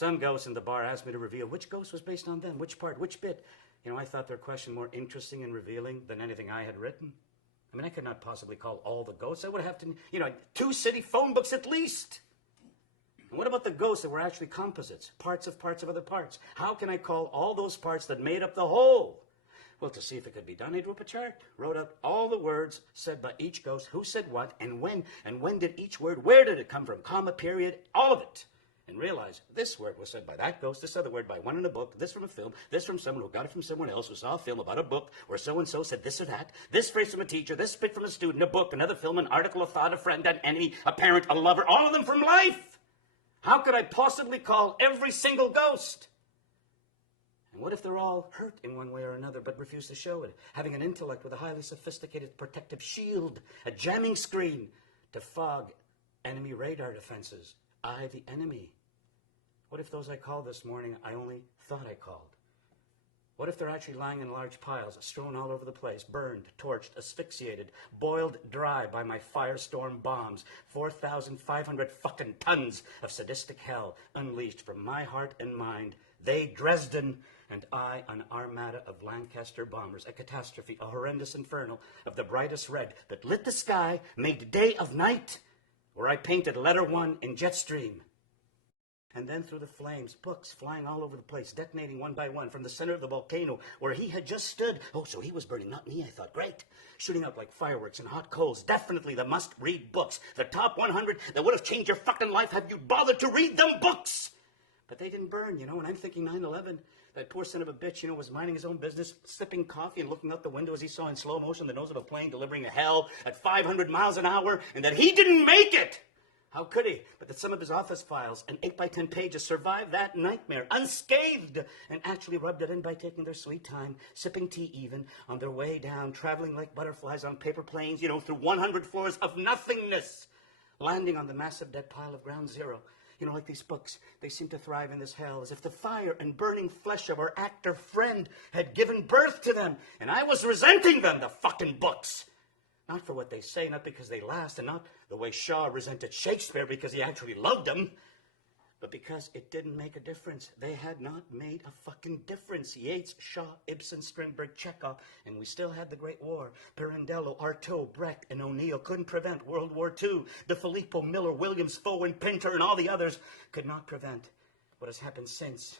Some ghost in the bar asked me to reveal which ghost was based on them, which part, which bit. I thought their question more interesting and revealing than anything I had written. I could not possibly call all the ghosts. I would have to, 2 city phone books at least. And what about the ghosts that were actually composites, parts of other parts? How can I call all those parts that made up the whole? Well, to see if it could be done, I drew up a chart, wrote out all the words said by each ghost, who said what, and when did each word, where did it come from, comma, period, all of it. And realize this word was said by that ghost, this other word by one in a book, this from a film, this from someone who got it from someone else who saw a film about a book where so-and-so said this or that, this phrase from a teacher, this bit from a student, a book, another film, an article, a thought, a friend, an enemy, a parent, a lover, all of them from life. How could I possibly call every single ghost? And what if they're all hurt in one way or another but refuse to show it, having an intellect with a highly sophisticated protective shield, a jamming screen to fog enemy radar defenses? I, the enemy. What if those I called this morning I only thought I called? What if they're actually lying in large piles, strewn all over the place, burned, torched, asphyxiated, boiled dry by my firestorm bombs, 4,500 fucking tons of sadistic hell unleashed from my heart and mind, they Dresden, and I an armada of Lancaster bombers, a catastrophe, a horrendous inferno of the brightest red that lit the sky, made day of night, where I painted letter 1 in Jetstream. And then through the flames, books flying all over the place, detonating one by one from the center of the volcano where he had just stood. Oh, so he was burning, not me, I thought. Great. Shooting up like fireworks and hot coals. Definitely the must-read books. The top 100 that would have changed your fucking life. Have you bothered to read them books? But they didn't burn, and I'm thinking 9/11. That poor son of a bitch, was minding his own business, sipping coffee and looking out the window as he saw in slow motion the nose of a plane delivering to hell at 500 miles an hour, and that he didn't make it. How could he? But that some of his office files and 8 by 10 pages survived that nightmare unscathed and actually rubbed it in by taking their sweet time, sipping tea even, on their way down, traveling like butterflies on paper planes, through 100 floors of nothingness, landing on the massive dead pile of ground zero. Like these books, they seem to thrive in this hell, as if the fire and burning flesh of our actor friend had given birth to them, and I was resenting them, the fucking books. Not for what they say, not because they last, and not the way Shaw resented Shakespeare because he actually loved him, but because it didn't make a difference. They had not made a fucking difference. Yeats, Shaw, Ibsen, Strindberg, Chekhov, and we still had the Great War. Pirandello, Artaud, Brecht, and O'Neill couldn't prevent World War II. De Filippo, Miller, Williams, Foe, and Pinter, and all the others could not prevent what has happened since.